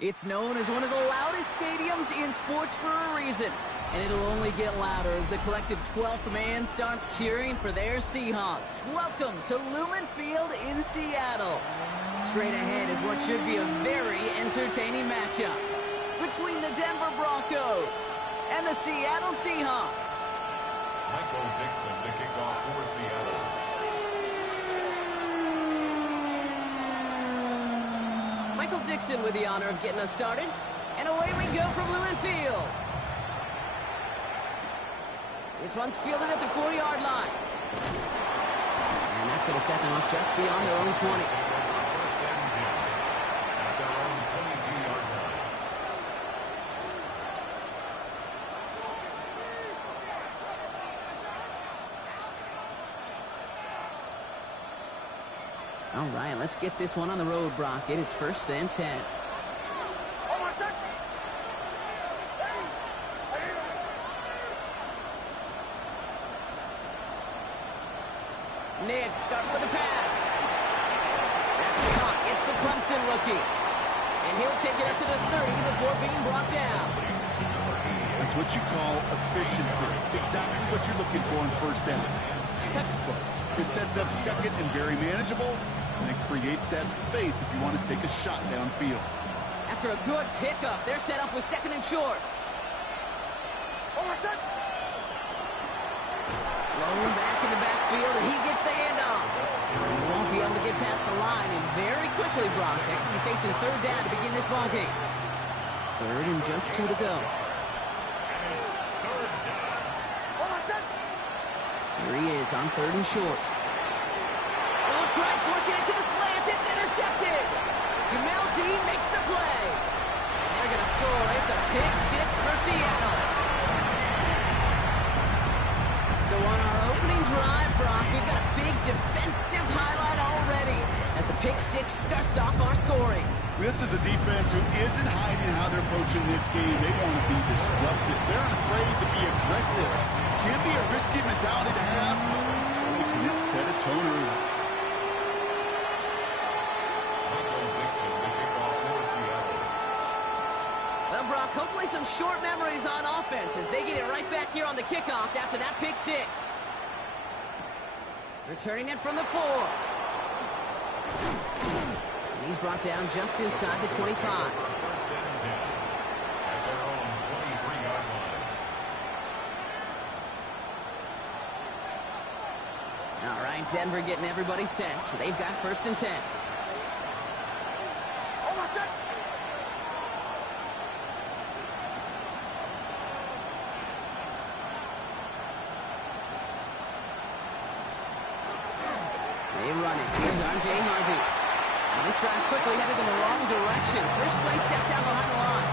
It's known as one of the loudest stadiums in sports for a reason, and it'll only get louder as the collective 12th man starts cheering for their Seahawks. Welcome to Lumen Field in Seattle. Straight ahead is what should be a very entertaining matchup between the Denver Broncos and the Seattle Seahawks. Michael Dixon to kick off for Seattle. Michael Dixon with the honor of getting us started. And away we go from Lumen Field. This one's fielded at the 4-yard line. And that's going to set them up just beyond their own 20. First and 10 at their own 22-yard line. All right, let's get this one on the road, Brock. It is first and 10. Nick starting with the pass. That's caught. It's the Clemson rookie. And he'll take it up to the 30 before being brought down. That's what you call efficiency. Exactly what you're looking for in first down. Textbook. It sets up second and very manageable, and it creates that space if you want to take a shot downfield. After a good pickup, they're set up with second and short. Rolling back in the backfield, and he gets the handoff. He won't be able to get past the line, and very quickly, Brock, they're going to be facing third down to begin this ball game. Third and just 2 to go. Here he is on third and short. They'll try forcing it to the slant. It's intercepted. Jamel Dean makes the play. And they're going to score. It's a pick six for Seattle. So on our opening drive, Brock, we've got a big defensive highlight already as the pick six starts off our scoring. This is a defense who isn't hiding how they're approaching this game. They want to be disruptive. They're unafraid to be aggressive. Can be a risky mentality to have. Can it set a tone early? Michael Dixon to kick off for Seattle. Well, Brock, hopefully some short memories on offense as they get it right back here on the kickoff after that pick six. Returning it from the 4. And he's brought down just inside the 25. First and 10 at their own 23-yard line. All right, Denver getting everybody set. So they've got first and 10. They run it. Here's R.J. Harvey. And this drive's quickly headed in the wrong direction. First play set down behind the line.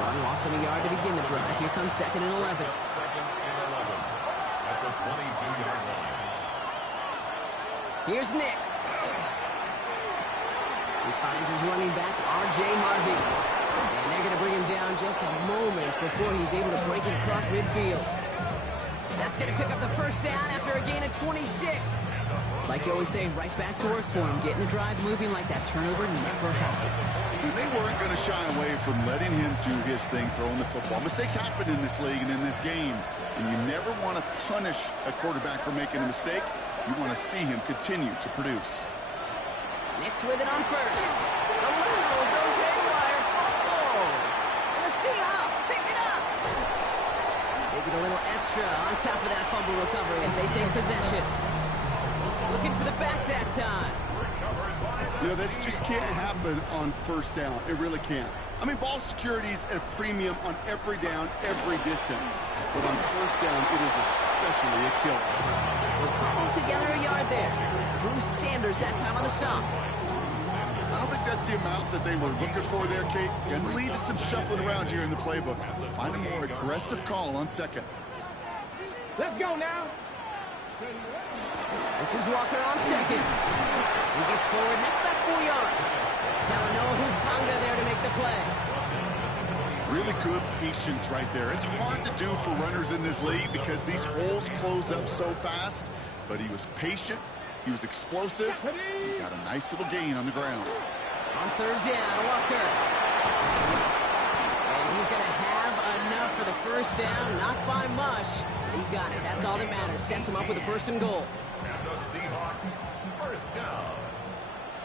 Run loss of a yard to begin the drive. Here comes second and 11. Second and 11 at the 22-yard line. Here's Nix. He finds his running back, R.J. Harvey. And they're going to bring him down just a moment before he's able to break it across midfield. That's going to pick up the first down after a gain of 26. Like you always say, right back to work for him. Getting the drive moving like that turnover never happened. They weren't going to shy away from letting him do his thing, throwing the football. Mistakes happen in this league and in this game. And you never want to punish a quarterback for making a mistake. You want to see him continue to produce. Nix with it on first. The lateral goes haywire. Fumble. And the Seahawks pick it up. They get a little extra on top of that fumble recovery as they take possession. Looking for the back that time. You know, this just can't happen on first down. It really can't. I mean, ball security is a premium on every down, every distance. But on first down, it is especially a killer. We'll cobble together a yard there. Bruce Sanders that time on the stop. I don't think that's the amount that they were looking for there, Kate. Can lead to some shuffling around here in the playbook. Find a more aggressive call on second. Let's go now. This is Walker on second. He gets forward, and that's about 4 yards. Talanoa Hufanga there to make the play. Really good patience right there. It's hard to do for runners in this league because these holes close up so fast. But he was patient. He was explosive. He got a nice little gain on the ground. On third down, Walker. And he's going to have enough for the first down. Not by much. He got it. That's all that matters. Sets him up with a first and goal. And the Seahawks, first down.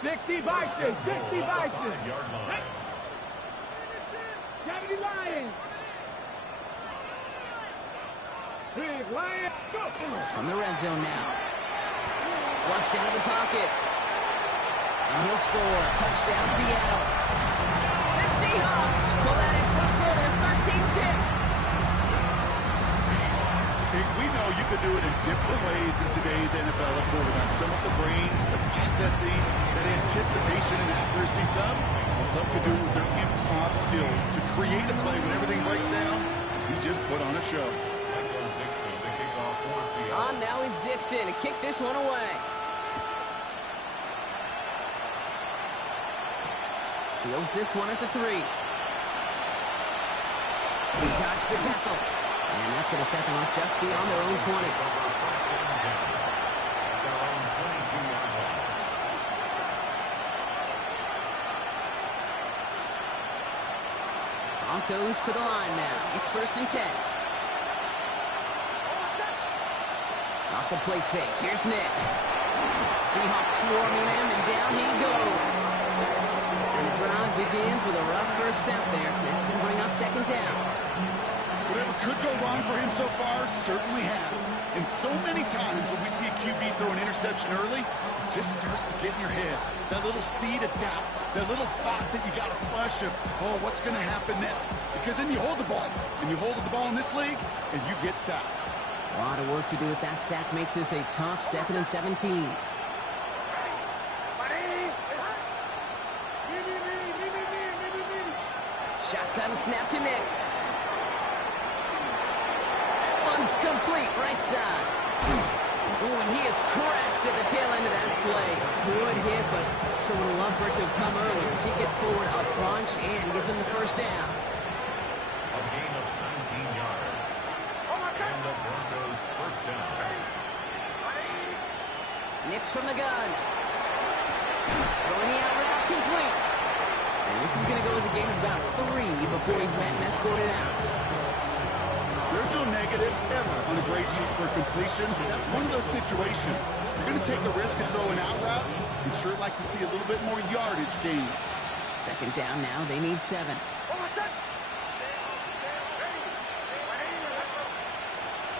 60 Vikings, 60 Vikings. 5-yard line. Kennedy Lions. Big Lions. Go. From the red zone now. Flushed out of the pocket. And he'll score. Touchdown, Seattle. The Seahawks pull that in front further. 13-10. We know you could do it in different ways in today's NFL at quarterback. Some with the brains, the processing, that anticipation and accuracy. Some could do it with their improv skills to create a play when everything breaks down. You just put on a show. Michael Dixon, the kickoff for Seattle. On now is Dixon to kick this one away. Fields this one at the 3. He dodged the tackle. And that's going to set them up just beyond their own 20. First and 10. At their own 22-yard line. Broncos to the line now. It's first and 10. Off the play fake. Here's Nix. Seahawks swarming him, and down he goes. And the drive begins with a rough first step there. That's going to bring up second down. Whatever could go wrong for him so far certainly has. And so many times when we see a QB throw an interception early, it just starts to get in your head. That little seed of doubt, that little thought that you got to flush of, oh, what's going to happen next? Because then you hold the ball, and you hold the ball in this league, and you get sacked. A lot of work to do as that sack makes this a tough 2nd and 17. Shotgun snap to Nix. Complete right side. Ooh, and he is cracked at the tail end of that play. Good hit, but sure would have loved for it to have come earlier as he gets forward a bunch and gets him the first down. A gain of 19 yards. And the Broncos first down. Nix from the gun. Throwing the out route complete. And this is going to go as a gain of about 3 before he's met and escorted out. There's no negatives ever on a grade sheet for a completion. That's one of those situations. If you're going to take a risk and throw an out route, you'd sure like to see a little bit more yardage gained. Second down now. They need 7.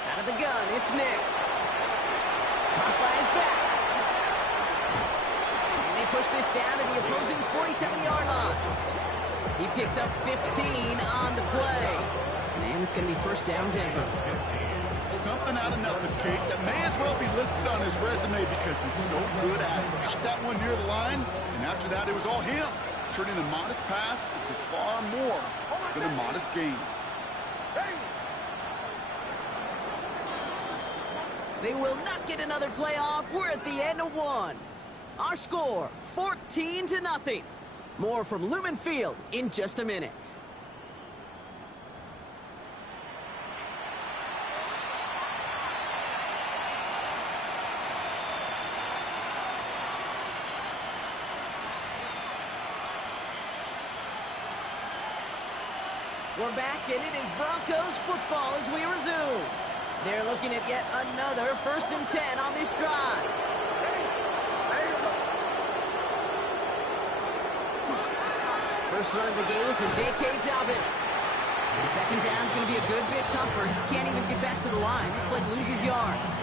Out of the gun, it's Nix. Caught by his back. And they push this down to the opposing 47-yard line. He picks up 15 on the play. And it's going to be first down, Denver. Something out of nothing, Kate, that may as well be listed on his resume because he's so good at it. Got that one near the line, and after that, it was all him. Turning a modest pass into far more than a modest gain. They will not get another playoff. We're at the end of 1. Our score, 14-0. More from Lumen Field in just a minute. We're back, and it is Broncos football as we resume. They're looking at yet another first and 10 on this drive. First run of the game for J.K. Dobbins. And second down is going to be a good bit tougher. He can't even get back to the line. This play loses yards.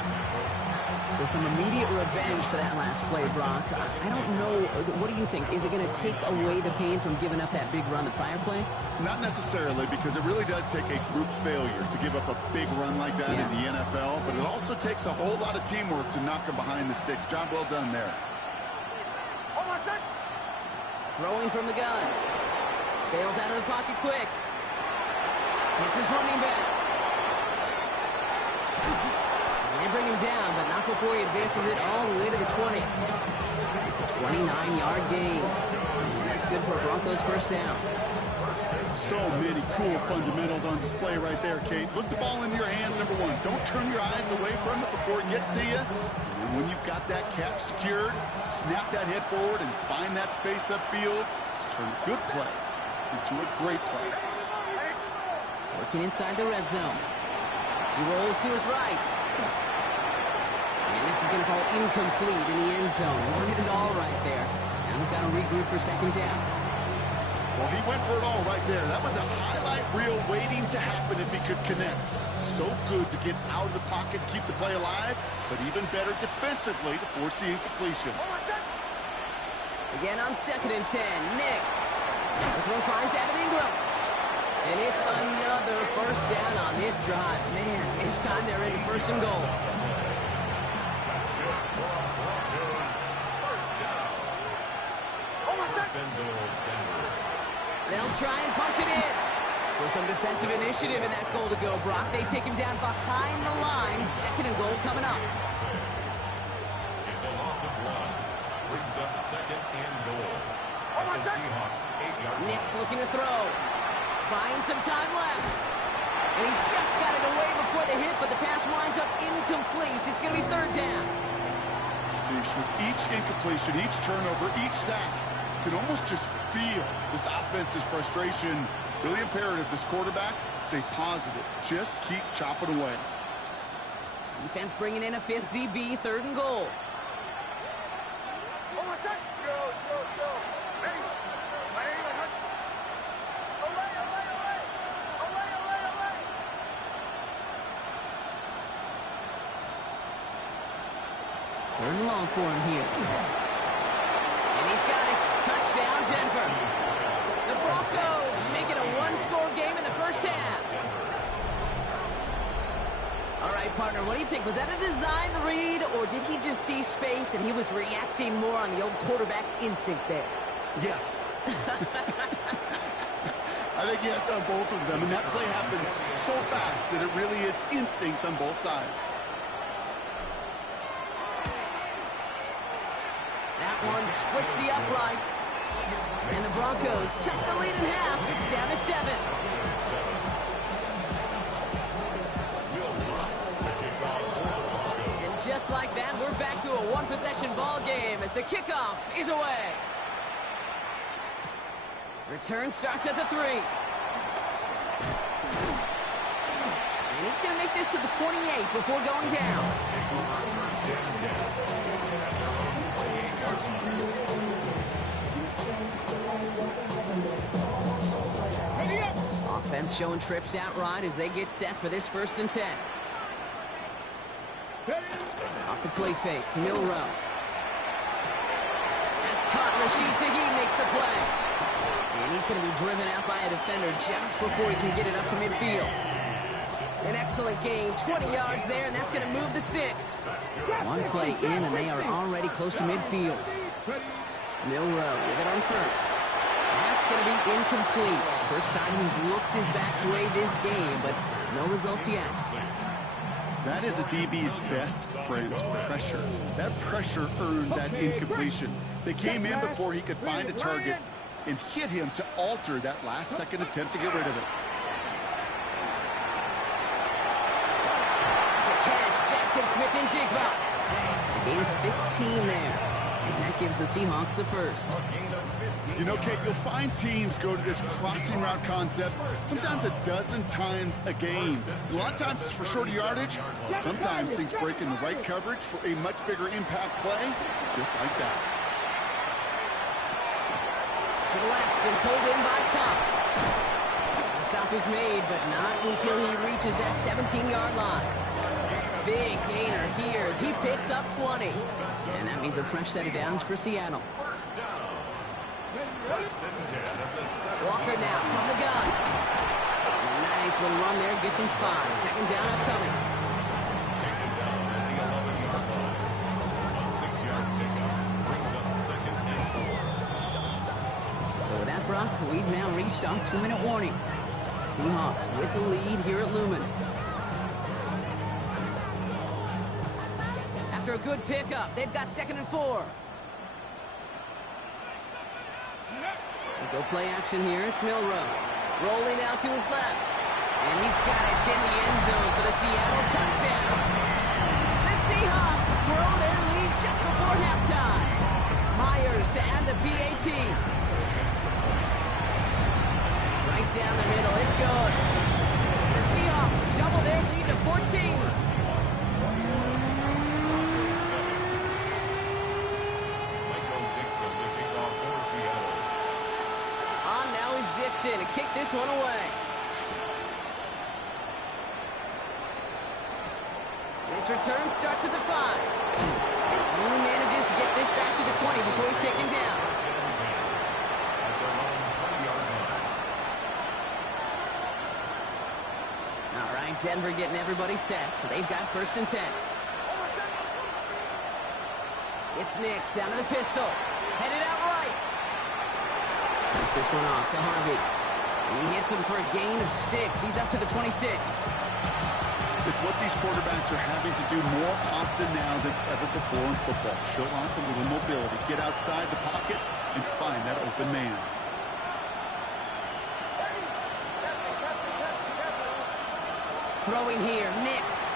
So some immediate revenge for that last play, Brock. I don't know. What do you think? Is it going to take away the pain from giving up that big run the prior play? Not necessarily, because it really does take a group failure to give up a big run like that in the NFL. But it also takes a whole lot of teamwork to knock him behind the sticks. Job well done there. Throwing from the gun. Bails out of the pocket quick. Hits his running back. And they bring him down, but not before he advances it all the way to the 20. It's a 29-yard gain. And that's good for a Broncos first down. So many cool fundamentals on display right there, Kate. Look the ball into your hands, number one. Don't turn your eyes away from it before it gets to you. And when you've got that catch secured, snap that head forward and find that space upfield to turn a good play into a great play. Working inside the red zone. He rolls to his right. And this is going to fall incomplete in the end zone. Wanted it all right there. Now they've got to regroup for second down. Well, he went for it all right there. That was a highlight reel waiting to happen if he could connect. So good to get out of the pocket, keep the play alive, but even better defensively to force the incompletion. Again on 2nd and 10, Nix. The throw finds Evan Ingram. And it's another first down on this drive. Man, it's time they're into 1st and goal. They'll try and punch it in. So some defensive initiative in that goal to go, Brock. They take him down behind the line. 2nd and goal coming up. It's a loss of 1. Brings up 2nd and goal. At the Seahawks 8-yard line. Nix looking to throw. Buying some time left. And he just got it away before the hit, but the pass winds up incomplete. It's going to be 3rd down. With each incompletion, each turnover, each sack, you can almost just feel this offense's frustration. Really imperative, this quarterback, stay positive. Just keep chopping away. Defense bringing in a 5th DB, 3rd and goal. Third and long for him here. And he's got it. Touchdown, Denver. The Broncos make it a 1-score game in the first half. All right, partner, what do you think? Was that a design read, or did he just see space and he was reacting more on the old quarterback instinct there? Yes. I think yes on both of them, and that play happens so fast that it really is instincts on both sides. That one splits the uprights. And the Broncos check the lead in half. It's down to 7. And just like that, we're back to a one-possession ball game as the kickoff is away. Return starts at the 3. And he's going to make this to the 28 before going down. Offense showing trips out right as they get set for this 1st and 10. Off the play fake, Milrow. That's caught. Rashid Shaheed makes the play. And he's going to be driven out by a defender just before he can get it up to midfield. An excellent gain, 20 yards there, and that's going to move the sticks. One play in, and they are already close to midfield. Milrow with it on 1st. That's going to be incomplete. First time he's looked his back's way this game, but no results yet. That is a DB's best friend, pressure. That pressure earned that incompletion. They came in before he could find a target and hit him to alter that last-second attempt to get rid of it. It's a catch. Jackson Smith-Njigba. Gain 15 there. And that gives the Seahawks the 1st. You know, Kate, you'll find teams go to this crossing route concept sometimes a dozen times a game. A lot of times it's for shorter yardage, but sometimes things break in the right coverage for a much bigger impact play, just like that. To the left and pulled in by Cup. The stop is made, but not until he reaches that 17-yard line. Big gainer here as he picks up 20. And that means a fresh set of downs for Seattle. Walker now from the gun. And a nice little run there, gets him 5. Second down upcoming. So with that, Brock, we've now reached our 2-minute warning. Seahawks with the lead here at Lumen. After a good pickup, they've got 2nd and 4. Go play action here. It's Milroe. Rolling out to his left. And he's got it in the end zone for the Seattle touchdown. The Seahawks grow their lead just before halftime. Myers to add the PAT. Right down the middle. It's good. The Seahawks double their lead to 14. Dixon to kick this one away. This return starts at the 5. Only manages to get this back to the 20 before he's taken down. All right, Denver getting everybody set, so they've got 1st and 10. It's Nix out of the pistol. Headed out right. Puts this one off to Harvey. And he hits him for a gain of 6. He's up to the 26. It's what these quarterbacks are having to do more often now than ever before in football. Show off a little mobility. Get outside the pocket and find that open man. Throwing here, Nix.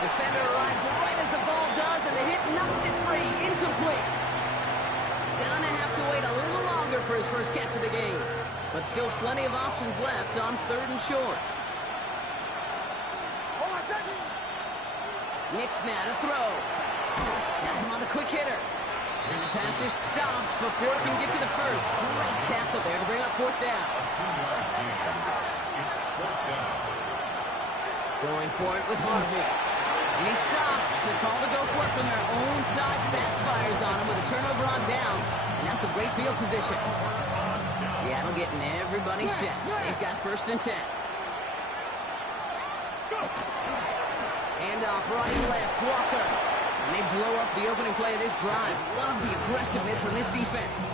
Defender arrives right as the ball does, and the hit knocks it free. Incomplete. Gonna have to wait a little longer for his first catch of the game. But still plenty of options left on 3rd and short. Nix now to throw. Has him on the quick hitter. And the pass is stopped before it can get to the first. Great tackle there to bring up 4th down. It's 4th down. Going for it with Harvey. And he stops. The call to go for it from their own side backfires on him with a turnover on downs. And that's some great field position. Seattle getting everybody set. They've got 1st and 10. Handoff running left. Walker. And they blow up the opening play of this drive. Love the aggressiveness from this defense.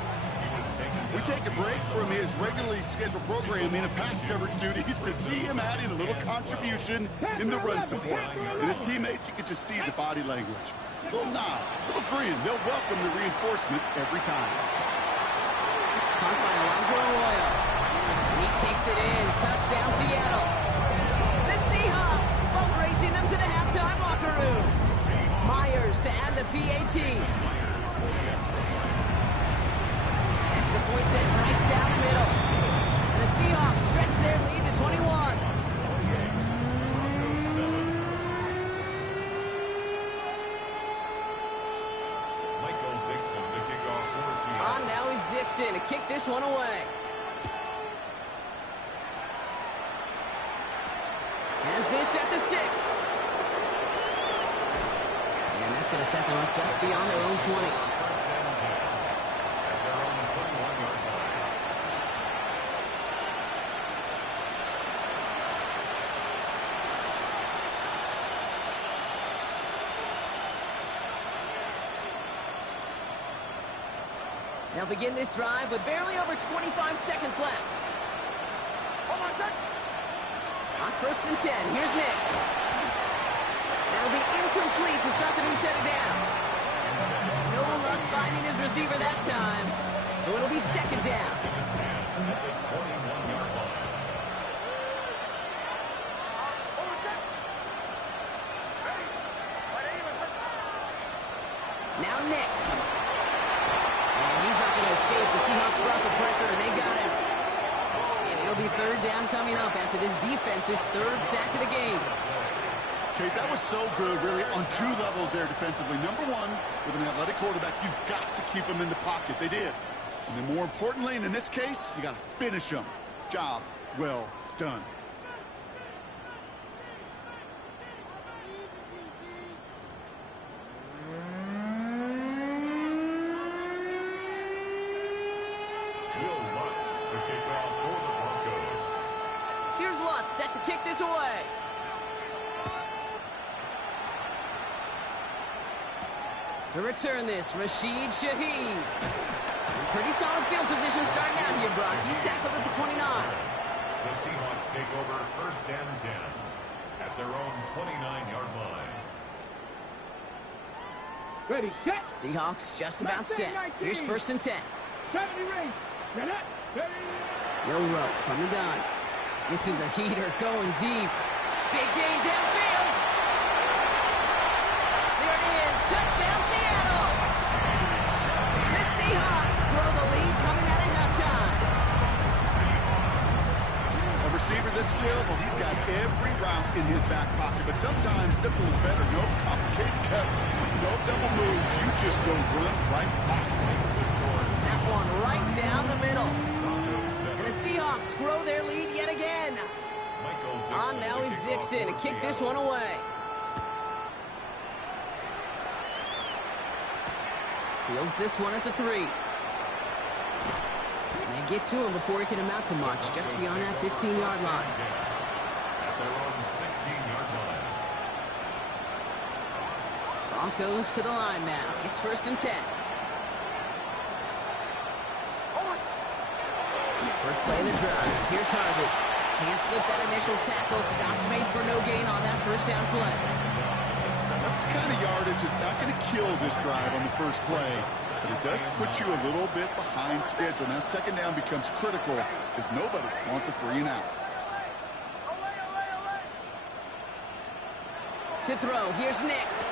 We take a break from his regularly scheduled programming of pass coverage duties to see him adding a little contribution in the run support. And his teammates, you can just see the body language. Little nod, little grin. They'll welcome the reinforcements every time. It's caught by Elijah Arroyo. And he takes it in. Touchdown, Seattle. The Seahawks boat racing them to the halftime locker room. Myers to add the PAT. Extra point set right down the middle. And the Seahawks stretch their lead to 21. On now is Dixon to kick this one away. Has this at the 6. And that's going to set them up just beyond their own 20. They'll begin this drive with barely over 25 seconds left. On 1st and 10, here's Nix. That'll be incomplete to start the new set of downs. No luck finding his receiver that time, so it'll be 2nd down. Now Nix. He's not going to escape. The Seahawks brought the pressure, and they got him. And it'll be 3rd down coming up after this defense's 3rd sack of the game. Okay, that was so good, really, on 2 levels there defensively. Number 1, with an athletic quarterback, you've got to keep him in the pocket. They did. And then more importantly, and in this case, you got to finish him. Job well done. Set to kick this away. To return this, Rashid Shaheed. Pretty solid field position starting out here, Brock. He's tackled at the 29. The Seahawks take over 1st and 10 at their own 29-yard line. Ready, set. Seahawks just about set. Here's 1st and 10. 70 range. Will Rowe from the gun. This is a heater going deep. Big game downfield. There it is. Touchdown, Seattle. The Seahawks grow the lead coming out of halftime. A receiver this skilled, well, he's got every route in his back pocket. But sometimes simple is better. No complicated cuts, no double moves. You just go run right back. That one right down the middle. And the Seahawks grow their lead yet again. On now is Dixon to kick this one away. Fields this one at the 3. They get to him before he can amount to much, just beyond that 15-yard line. At their own 16-yard line. Broncos to the line now. It's 1st and 10. First play of the drive. Here's Harvey. Can't slip that initial tackle. Stops made for no gain on that first down play. That's the kind of yardage that's not going to kill this drive on the first play, but it does put you a little bit behind schedule. Now, second down becomes critical because nobody wants a 3 and out. To throw, here's Nix.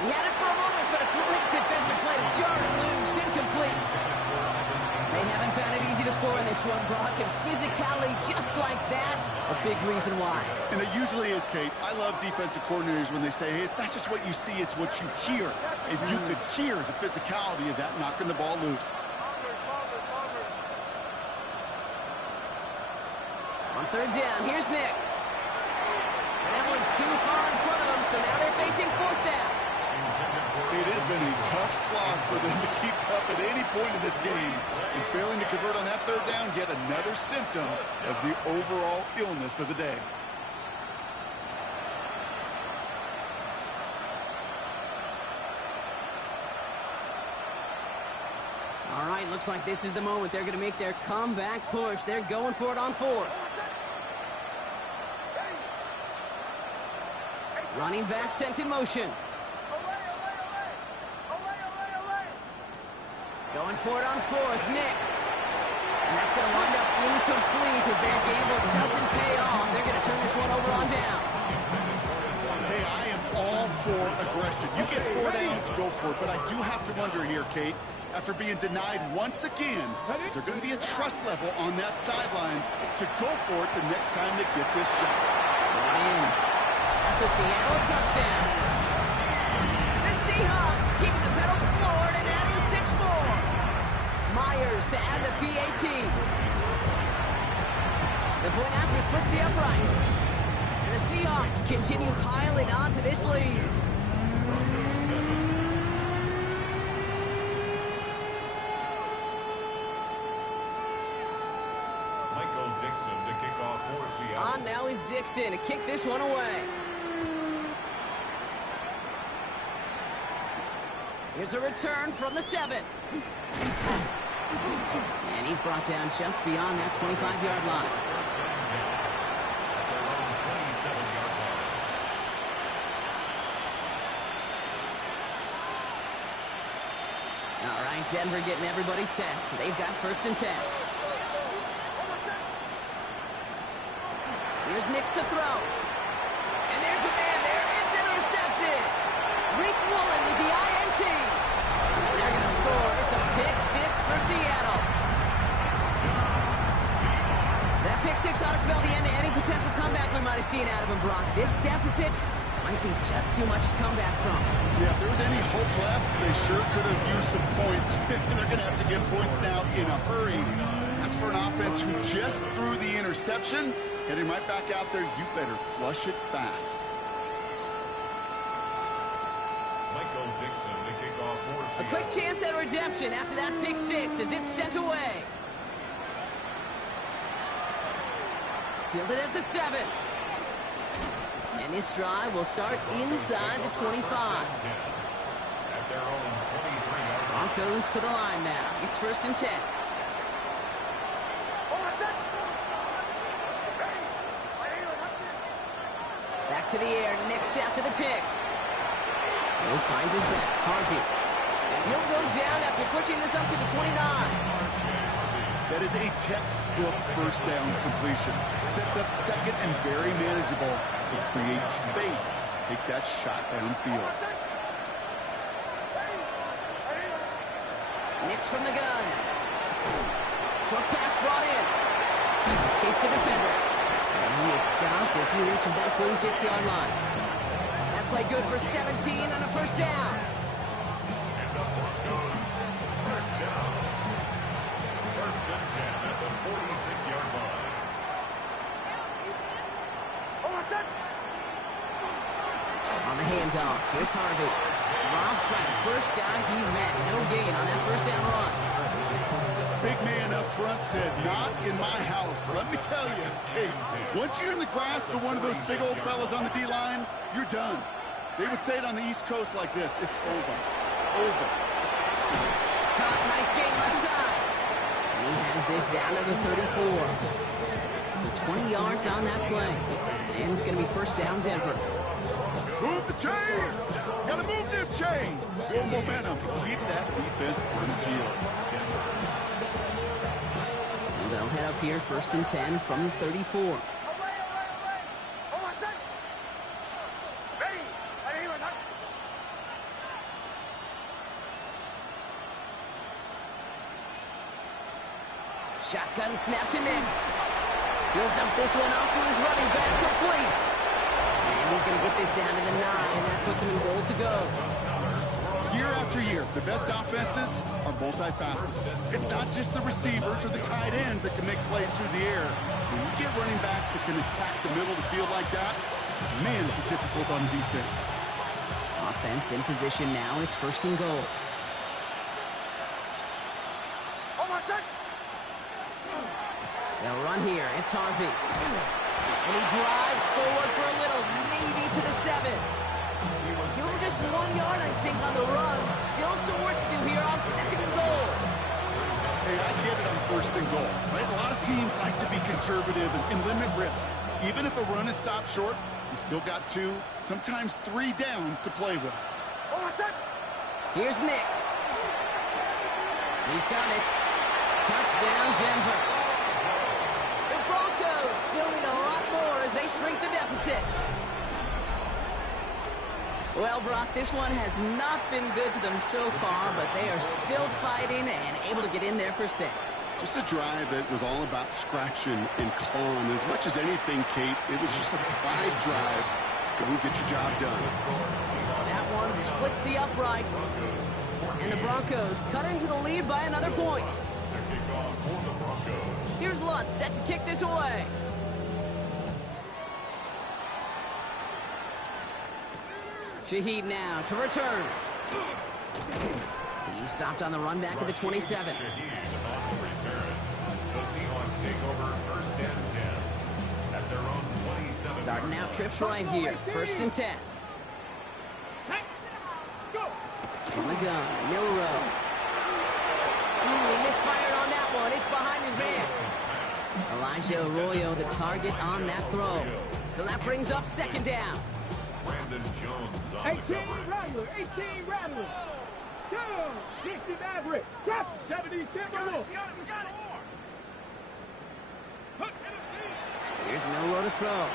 He had it for a moment, but a great defensive play to jar it loose, incomplete. They haven't found it easy to score in this one, Brock, and physicality just like that, a big reason why. And it usually is, Kate. I love defensive coordinators when they say, hey, it's not just what you see, it's what you hear. If you could hear the physicality of that knocking the ball loose. On 3rd down, here's Nix. And that one's too far in front of them, so now they're facing 4th down. It has been a tough slog for them to keep up at any point in this game. And failing to convert on that 3rd down, yet another symptom of the overall illness of the day. All right, looks like this is the moment they're going to make their comeback push. They're going for it on 4th. Running back sent in motion. Going for it on 4th, Nix. And that's going to wind up incomplete as their gamble doesn't pay off. They're going to turn this one over on downs. Hey, I am all for aggression. You get 4 downs, go for it. But I do have to wonder here, Kate, after being denied once again, is there going to be a trust level on that sidelines to go for it the next time they get this shot? Brought in. That's a Seattle touchdown. The Seahawks keeping the pedal floored and adding 6 more. Myers to add the PAT. The point after splits the uprights. And the Seahawks continue piling on to this lead. Michael Dixon to kick off for Seattle. On now is Dixon to kick this one away. Here's a return from the 7. And he's brought down just beyond that 25-yard line. First down 10 at their own 27-yard line. All right, Denver getting everybody set. They've got 1st and 10. Here's Nix to throw. And there's a man there. It's intercepted. Rick Woolen with the INT. And they're going to score. It's a pick 6 for Seattle. That pick 6 ought to spell the end to any potential comeback we might have seen out of him, Brock. This deficit might be just too much to come back from. Yeah, if there was any hope left, they sure could have used some points. They're going to have to get points now in a hurry. That's for an offense who just threw the interception. Heading right back out there, you better flush it fast. Michael Dixon to kick off for A Seattle. quick chance at redemption after that pick 6 as it's sent away. Fielded at the 7. And this drive will start inside the 25. At their own 23-yard line. Broncos to the line now. It's 1st and 10. Back to the air. Nix after the pick. He finds his back. Harvey. And he'll go down after pushing this up to the 29. That is a textbook first down completion. Sets up second and very manageable. It creates space to take that shot downfield. Nix from the gun. Short pass brought in. Escapes the defender. And he is stopped as he reaches that 46-yard line. That play good for 17 and a first down. And the Broncos first down. First and 10 at the 46-yard line. On the handoff, here's Harvey. Robbed by the first guy he met. No gain on that first down run. Big man up front said, not in my house. Let me tell you, hey, once you're in the grasp of one of those big old fellas on the D-line, you're done. They would say it on the East Coast like this, it's over. Over. Caught, nice gain left side. And he has this down to the 34. So 20 yards on that play. And it's going to be first down Denver. Move the chains! Gotta move them chains! Build momentum. Keep that defense on its heels. So they'll head up here first and 10 from the 34. Shotgun snap to Nix. He'll dump this one off to his running back, complete. And he's going to get this down to the 9, and that puts him in goal to go. Year after year, the best offenses are multifaceted. It's not just the receivers or the tight ends that can make plays through the air. When you get running backs that can attack the middle of the field like that, man, is it difficult on defense. Offense in position now. It's first and goal. They'll run here. It's Harvey. And he drives forward for a little, maybe to the 7. Give him just 1 yard, I think, on the run. Still some work to do here on second and goal. Hey, I get it on first and goal, right? A lot of teams like to be conservative and limit risk. Even if a run is stopped short, you still got 2, sometimes 3 downs to play with. Here's Nix. He's got it. Touchdown, Denver. The Broncos still need a lot more as they shrink the deficit. Well, Brock, this one has not been good to them so far, but they are still fighting and able to get in there for 6. Just a drive that was all about scratching and clawing. As much as anything, Kate, it was just a pride drive to go and get your job done. That one splits the uprights. And the Broncos cut into the lead by another point. Here's Lutz set to kick this away. Shaheed now to return. He's stopped on the run back at the 27. Shaheed on the return. The Seahawks take over first and 10 at their own 27. Starting out trips right here. First and 10. On the gun, Milrow. He misfired on that one. It's behind his man. Elijah Arroyo, the target on that throw. So that brings up second down. Brandon Jones on 18 the cover. Rattler, 18 Rattler. 60 Maverick, 70 Timberwolf. Here's Milrow to throw.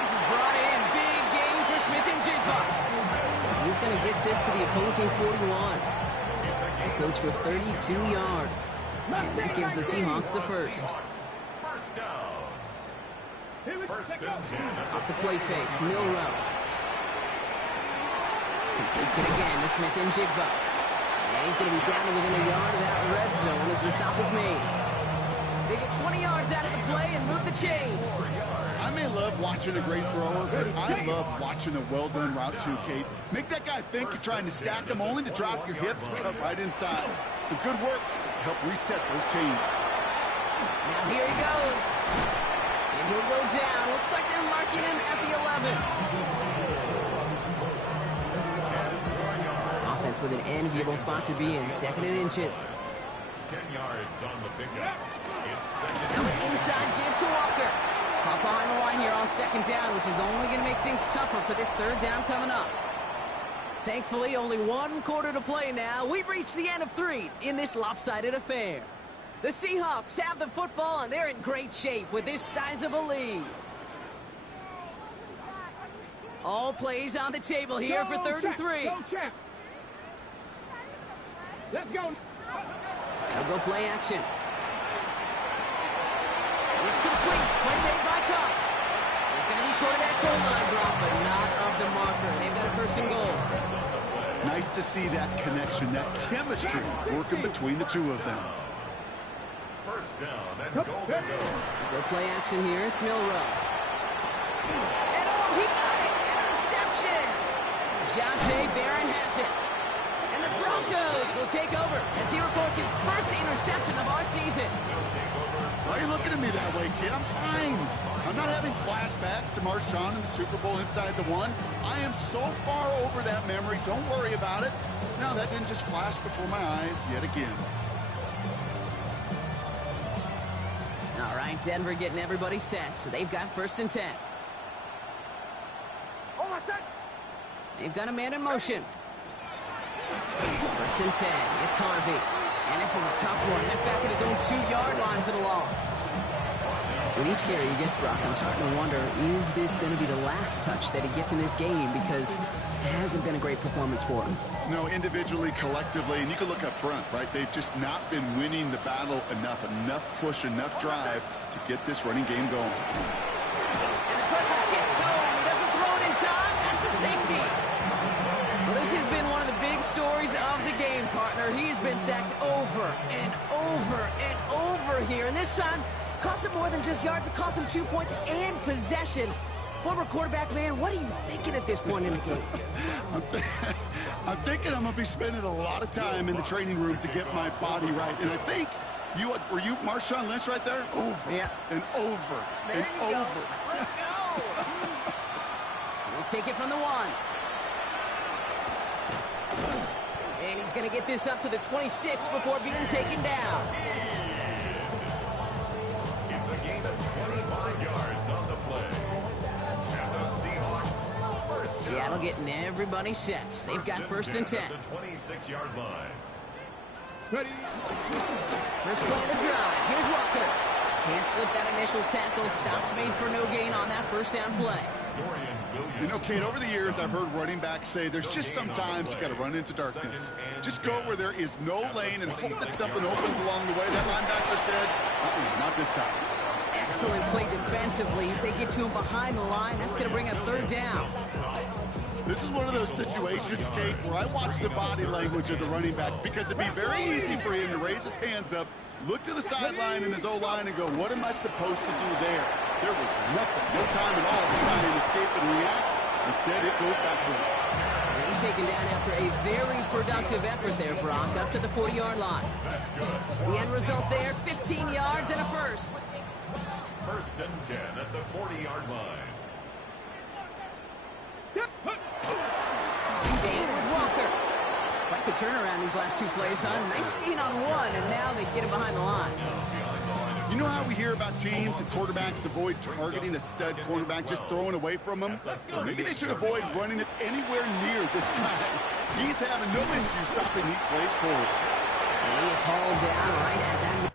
This is brought in. Big gain for Smith-Njigba. He's going to get this to the opposing 41. It goes for 32 yards. And that gives the Seahawks the first. First down. First and 10 Off the play fake, Milrow. Completes it again to Smith-Njigba. And he's going to be down to within a yard of that red zone as the stop is made. They get 20 yards out of the play and move the chains. I may love watching a great thrower, but I love watching a well-done route too, Kate. Make that guy think you're trying to stack him only to drop your hips and cut right inside. Some good work to help reset those chains. Now here he goes. And he'll go down. Looks like they're marking him at the 11. Offense with an enviable spot to be in. Second and inches. 10 yards on the pickup. It's second Now the inside give to Walker. Caught behind the line here on second down, which is only going to make things tougher for this third down coming up. Thankfully, only one quarter to play now. We've reached the end of 3 in this lopsided affair. The Seahawks have the football, and they're in great shape with this sizable lead. All plays on the table here for 3rd and 3. Go, champ. Let's go. They'll go play action. It's complete. Play made by Cobb. He's going to be short of that goal line drop, but not of the marker. They've got a 1st and goal. Nice to see that connection, that chemistry working between the two of them. 1st down and goal to go. Go play action here. It's Milrow. And oh, he got it! Interception! Jonte Barron has it. And the Broncos will take over as he reports his 1st interception of our season. Why are you looking at me that way, kid? I'm fine. I'm not having flashbacks to Marshawn in the Super Bowl inside the 1. I am so far over that memory. Don't worry about it. No, that didn't just flash before my eyes yet again. All right, Denver getting everybody set, so they've got 1st and 10. They've got a man in motion. 1st and 10. It's Harvey. And this is a tough one. That's back at his own 2-yard line for the loss. With each carry he gets, Brock, I'm starting to wonder, is this going to be the last touch that he gets in this game? Because it hasn't been a great performance for him. No, individually, collectively, and you can look up front, right? They've just not been winning the battle enough push, enough drive to get this running game going. And the pressure gets home. He doesn't throw it in time. That's a safety. Well, this has been one of the big stories of the game, partner. He's been sacked over and over and over here. And this time, cost him more than just yards. It cost him 2 points and possession. Former quarterback, man, what are you thinking at this point in the game? I'm thinking I'm going to be spending a lot of time in the training room to get my body right. And I think, were you Marshawn Lynch right there? Over and over there and you over. Go. Let's go. We'll take it from the 1. And he's going to get this up to the 26 before being taken down. It's a gain of 25 yards on the play. And the Seahawks, 1st down. Seattle getting everybody set. They've got 1st and 10. At the 26-yard line. Ready. First play of the drive. Here's Walker. Can't slip that initial tackle. Stops made for no gain on that 1st down play. You know, Kate, over the years, I've heard running backs say there's just sometimes you got to run into darkness. Just go where there is no lane and hope that something opens along the way. That linebacker said, not this time. Excellent play defensively as they get to him behind the line. That's going to bring a 3rd down. This is one of those situations, Kate, where I watch the body language of the running back because it'd be very easy for him to raise his hands up, look to the sideline in his O-line and go, what am I supposed to do there? There was nothing, no time at all to try and escape and react. Instead, it goes backwards. And he's taken down after a very productive effort there, Brock, up to the 40-yard line. That's good. The end result there, 15 yards and a 1st. 1st and 10 at the 40-yard line. Staying with Walker. Quite the turnaround these last 2 plays, huh? Nice gain on 1, and now they get him behind the line. You know how we hear about teams and quarterbacks avoid targeting a stud cornerback, just throwing away from him? Well, maybe they should avoid running it anywhere near this guy. He's having no issue stopping these plays forward. And he is hauled down right at that.